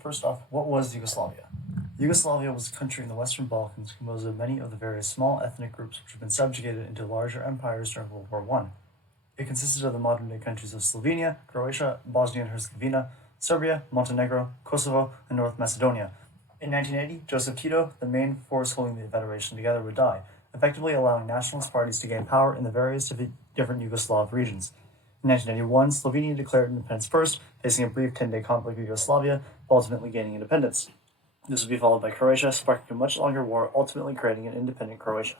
First off, what was Yugoslavia? Yugoslavia was a country in the Western Balkans composed of many of the various small ethnic groups which had been subjugated into larger empires during World War One. It consisted of the modern-day countries of Slovenia, Croatia, Bosnia and Herzegovina, Serbia, Montenegro, Kosovo, and North Macedonia. In 1980, Joseph Tito, the main force holding the federation together, would die, effectively allowing nationalist parties to gain power in the various different Yugoslav regions. In 1991, Slovenia declared independence first, facing a brief 10-day conflict with Yugoslavia, ultimately gaining independence. This would be followed by Croatia, sparking a much longer war, ultimately creating an independent Croatia.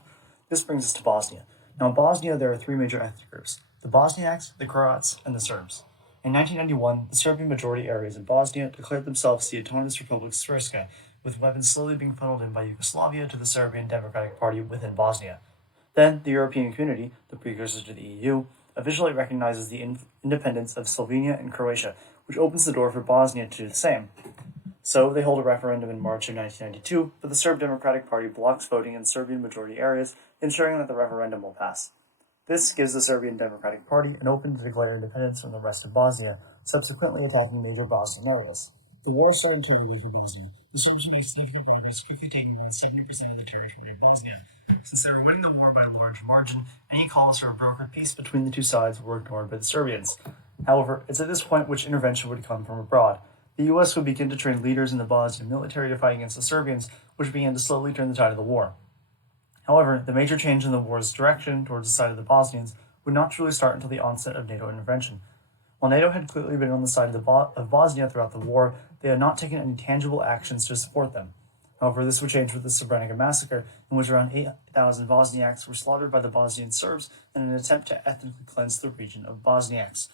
This brings us to Bosnia. Now, in Bosnia, there are three major ethnic groups: the Bosniaks, the Croats, and the Serbs. In 1991, the Serbian majority areas in Bosnia declared themselves the Autonomous Republic Srpska, with weapons slowly being funneled in by Yugoslavia to the Serbian Democratic Party within Bosnia. Then, the European Community, the precursor to the EU, officially recognizes the independence of Slovenia and Croatia, which opens the door for Bosnia to do the same. So, they hold a referendum in March of 1992, but the Serb Democratic Party blocks voting in Serbian majority areas, ensuring that the referendum will pass. This gives the Serbian Democratic Party an opening to declare independence from the rest of Bosnia, subsequently attacking major Bosnian areas. The war started terribly for Bosnia. The Serbs made significant progress, quickly taking around 70% of the territory of Bosnia. Since they were winning the war by a large margin, any calls for a brokered peace between the two sides were ignored by the Serbians. However, it's at this point which intervention would come from abroad. The US would begin to train leaders in the Bosnian military to fight against the Serbians, which began to slowly turn the tide of the war. However, the major change in the war's direction towards the side of the Bosnians would not truly start until the onset of NATO intervention. While NATO had clearly been on the side of Bosnia throughout the war, they had not taken any tangible actions to support them. However, this would change with the Srebrenica massacre, in which around 8,000 Bosniaks were slaughtered by the Bosnian Serbs in an attempt to ethnically cleanse the region of Bosniaks.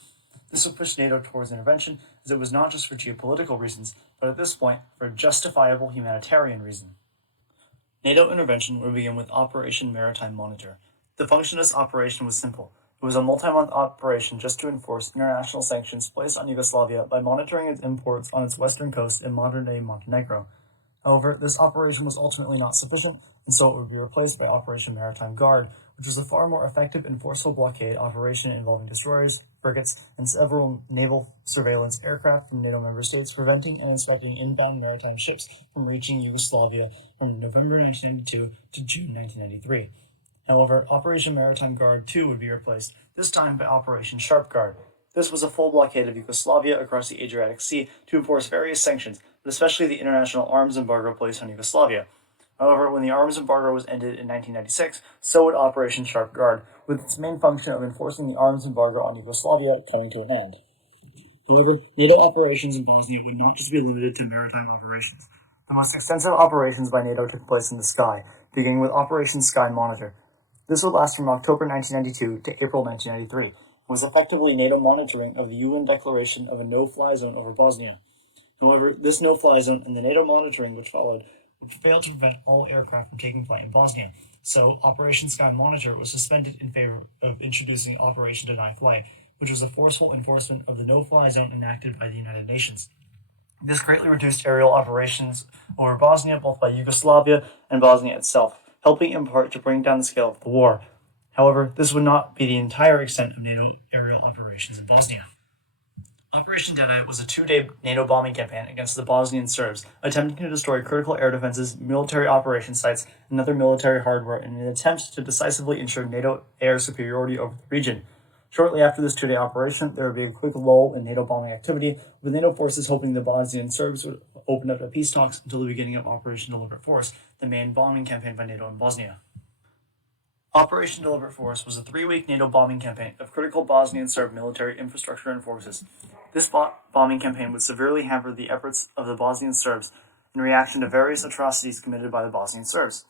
This would push NATO towards intervention, as it was not just for geopolitical reasons, but at this point, for a justifiable humanitarian reason. NATO intervention would begin with Operation Maritime Monitor. The function of this operation was simple. It was a multi-month operation just to enforce international sanctions placed on Yugoslavia by monitoring its imports on its western coast in modern-day Montenegro. However, this operation was ultimately not sufficient, and so it would be replaced by Operation Maritime Guard, which was a far more effective and forceful blockade operation involving destroyers, frigates, and several naval surveillance aircraft from NATO member states, preventing and inspecting inbound maritime ships from reaching Yugoslavia from November 1992 to June 1993. However, Operation Maritime Guard 2 would be replaced, this time by Operation Sharp Guard. This was a full blockade of Yugoslavia across the Adriatic Sea to enforce various sanctions, but especially the international arms embargo placed on Yugoslavia. However, when the arms embargo was ended in 1996, so would Operation Sharp Guard, with its main function of enforcing the arms embargo on Yugoslavia coming to an end. However, NATO operations in Bosnia would not just be limited to maritime operations. The most extensive operations by NATO took place in the sky, beginning with Operation Sky Monitor. This would last from October 1992 to April 1993, and was effectively NATO monitoring of the UN declaration of a no-fly zone over Bosnia. However, this no-fly zone and the NATO monitoring which followed would fail to prevent all aircraft from taking flight in Bosnia, so Operation Sky Monitor was suspended in favor of introducing Operation Deny Flight, which was a forceful enforcement of the no-fly zone enacted by the United Nations. This greatly reduced aerial operations over Bosnia, both by Yugoslavia and Bosnia itself, helping in part to bring down the scale of the war. However, this would not be the entire extent of NATO aerial operations in Bosnia. Operation Deadeye was a 2-day NATO bombing campaign against the Bosnian Serbs, attempting to destroy critical air defenses, military operation sites, and other military hardware in an attempt to decisively ensure NATO air superiority over the region. Shortly after this 2-day operation, there would be a quick lull in NATO bombing activity, with NATO forces hoping the Bosnian Serbs would open up to peace talks until the beginning of Operation Deliberate Force, the main bombing campaign by NATO in Bosnia. Operation Deliberate Force was a 3-week NATO bombing campaign of critical Bosnian Serb military infrastructure and forces. This bombing campaign would severely hamper the efforts of the Bosnian Serbs in reaction to various atrocities committed by the Bosnian Serbs.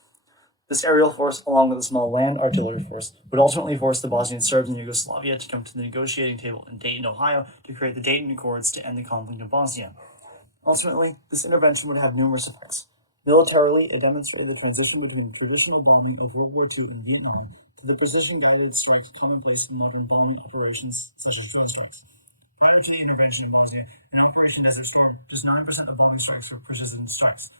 This aerial force, along with a small land artillery force, would ultimately force the Bosnian Serbs in Yugoslavia to come to the negotiating table in Dayton, Ohio, to create the Dayton Accords to end the conflict in Bosnia. Ultimately, this intervention would have numerous effects. Militarily, it demonstrated the transition between traditional bombing of World War II in Vietnam to the precision-guided strikes commonplace in modern bombing operations such as drone strikes. Prior to the intervention in Bosnia, in Operation Desert Storm, just 9% of bombing strikes were precision strikes.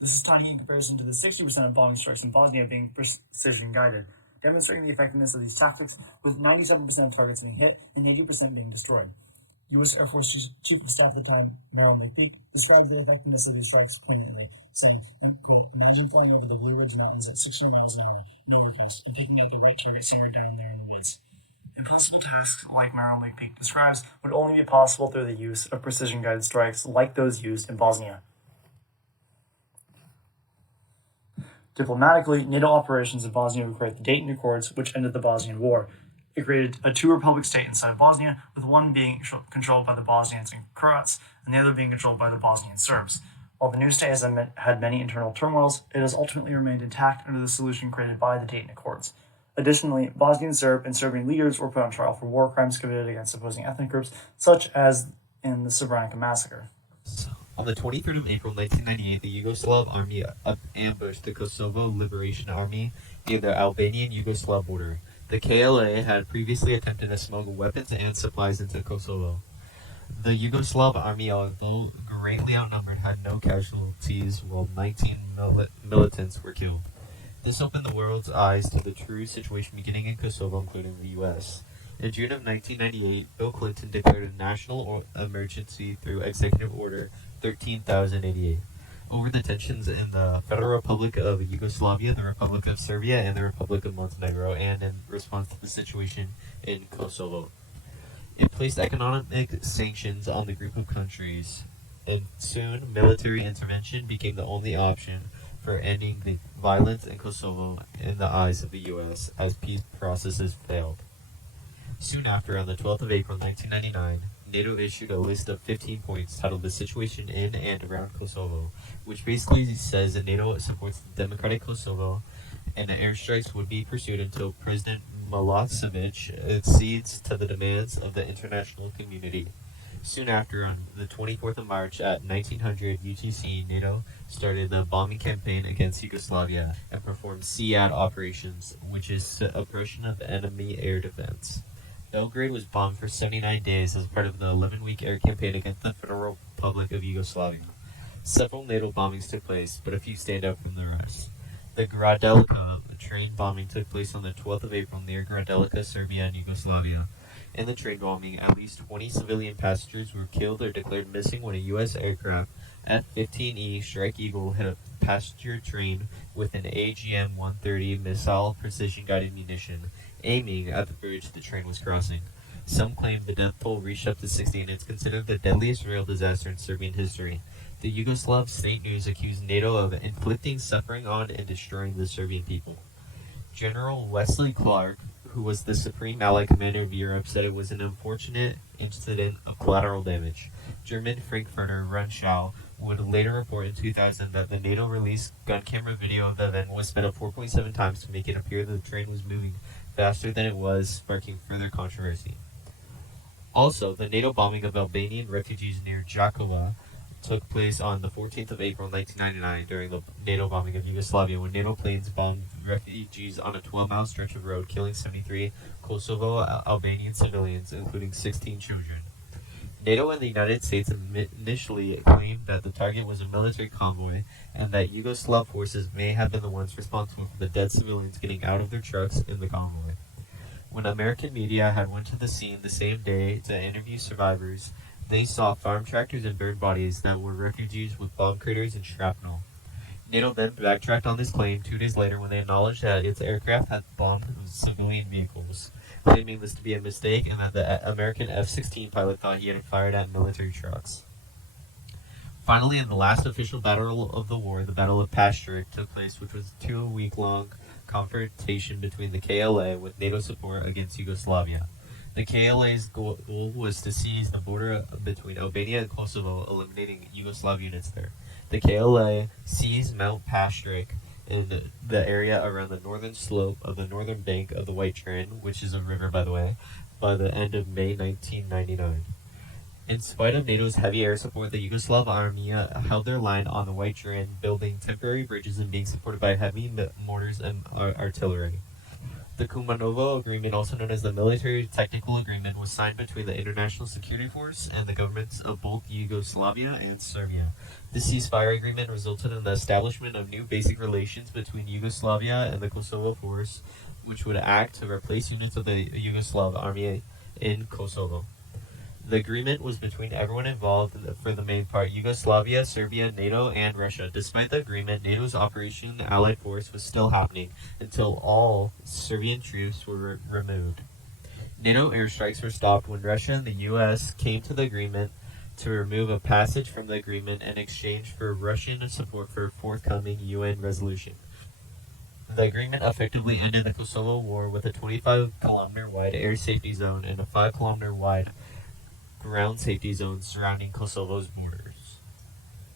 This is tiny in comparison to the 60% of bombing strikes in Bosnia being precision-guided, demonstrating the effectiveness of these tactics, with 97% of targets being hit and 80% being destroyed. U.S. Air Force Chief of Staff at the time, Merrill McPeak, described the effectiveness of these strikes poignantly, saying, quote, "Imagine flying over the Blue Ridge Mountains at 600 miles an hour, no aircraft, and picking out the right target somewhere down there in the woods." Impossible tasks, like Merrill McPeak describes, would only be possible through the use of precision-guided strikes like those used in Bosnia. Diplomatically, NATO operations in Bosnia would create the Dayton Accords, which ended the Bosnian War. It created a two-republic state inside of Bosnia, with one being controlled by the Bosnians and Croats, and the other being controlled by the Bosnian Serbs. While the new state has had many internal turmoils, it has ultimately remained intact under the solution created by the Dayton Accords. Additionally, Bosnian Serb and Serbian leaders were put on trial for war crimes committed against opposing ethnic groups, such as in the Srebrenica massacre. On the 23rd of April 1998, the Yugoslav army ambushed the Kosovo Liberation Army near the Albanian-Yugoslav border. The KLA had previously attempted to smuggle weapons and supplies into Kosovo. The Yugoslav army, although greatly outnumbered, had no casualties, while 19 militants were killed. This opened the world's eyes to the true situation beginning in Kosovo, including the U.S. In June of 1998, Bill Clinton declared a national emergency through Executive Order 13,088 over the tensions in the Federal Republic of Yugoslavia, the Republic of Serbia, and the Republic of Montenegro, and in response to the situation in Kosovo. It placed economic sanctions on the group of countries, and soon military intervention became the only option for ending the violence in Kosovo in the eyes of the U.S. as peace processes failed. Soon after, on the 12th of April 1999, NATO issued a list of 15 points titled The Situation in and Around Kosovo, which basically says that NATO supports democratic Kosovo and that airstrikes would be pursued until President Milosevic accedes to the demands of the international community. Soon after, on the 24th of March at 1900 UTC, NATO started the bombing campaign against Yugoslavia and performed SEAD operations, which is suppression of enemy air defense. Belgrade was bombed for 79 days as part of the 11-week air campaign against the Federal Republic of Yugoslavia. Several NATO bombings took place, but a few stand out from the rest. The Gradelica train bombing took place on the 12th of April near Gradelica, Serbia, and Yugoslavia. In the train bombing, at least 20 civilian passengers were killed or declared missing when a U.S. aircraft F-15E Strike Eagle hit a passenger train with an AGM-130 missile precision-guided munition, aiming at the bridge the train was crossing. Some claim the death toll reached up to 60, and it's considered the deadliest rail disaster in Serbian history. The Yugoslav state news accused NATO of inflicting suffering on and destroying the Serbian people. General Wesley Clark, who was the Supreme Allied Commander of Europe, said it was an unfortunate incident of collateral damage. German Frankfurter Rundschau would later report in 2000 that the NATO released gun camera video of the event was sped up 4.7 times to make it appear that the train was moving faster than it was, sparking further controversy. Also, the NATO bombing of Albanian refugees near Jakova took place on the 14th of April 1999 during the NATO bombing of Yugoslavia, when NATO planes bombed refugees on a 12-mile stretch of road, killing 73 Kosovo Albanian civilians, including 16 children. NATO and the United States initially claimed that the target was a military convoy and that Yugoslav forces may have been the ones responsible for the dead civilians getting out of their trucks in the convoy. When American media had went to the scene the same day to interview survivors, they saw farm tractors and burned bodies that were refugees with bomb craters and shrapnel. NATO then backtracked on this claim 2 days later when they acknowledged that its aircraft had bombed civilian vehicles, claiming this to be a mistake and that the American F-16 pilot thought he had fired at military trucks. Finally, in the last official battle of the war, the Battle of Pastric took place, which was a 2-week-long confrontation between the KLA with NATO support against Yugoslavia. The KLA's goal was to seize the border between Albania and Kosovo, eliminating Yugoslav units there. The KLA seized Mount Pastric in the area around the northern slope of the northern bank of the White Trin, which is a river, by the way, by the end of May 1999. In spite of NATO's heavy air support, the Yugoslav army held their line on the White Trin, building temporary bridges and being supported by heavy mortars and artillery. The Kumanovo Agreement, also known as the Military Technical Agreement, was signed between the International Security Force and the governments of both Yugoslavia and Serbia. This ceasefire agreement resulted in the establishment of new basic relations between Yugoslavia and the Kosovo Force, which would act to replace units of the Yugoslav army in Kosovo. The agreement was between everyone involved for the main part: Yugoslavia, Serbia, NATO, and Russia. Despite the agreement, NATO's Operation Allied Force was still happening until all Serbian troops were removed. NATO airstrikes were stopped when Russia and the U.S. came to the agreement to remove a passage from the agreement in exchange for Russian support for a forthcoming UN resolution. The agreement effectively ended the Kosovo War with a 25-kilometer wide air safety zone and a 5-kilometer wide ground safety zone surrounding Kosovo's borders.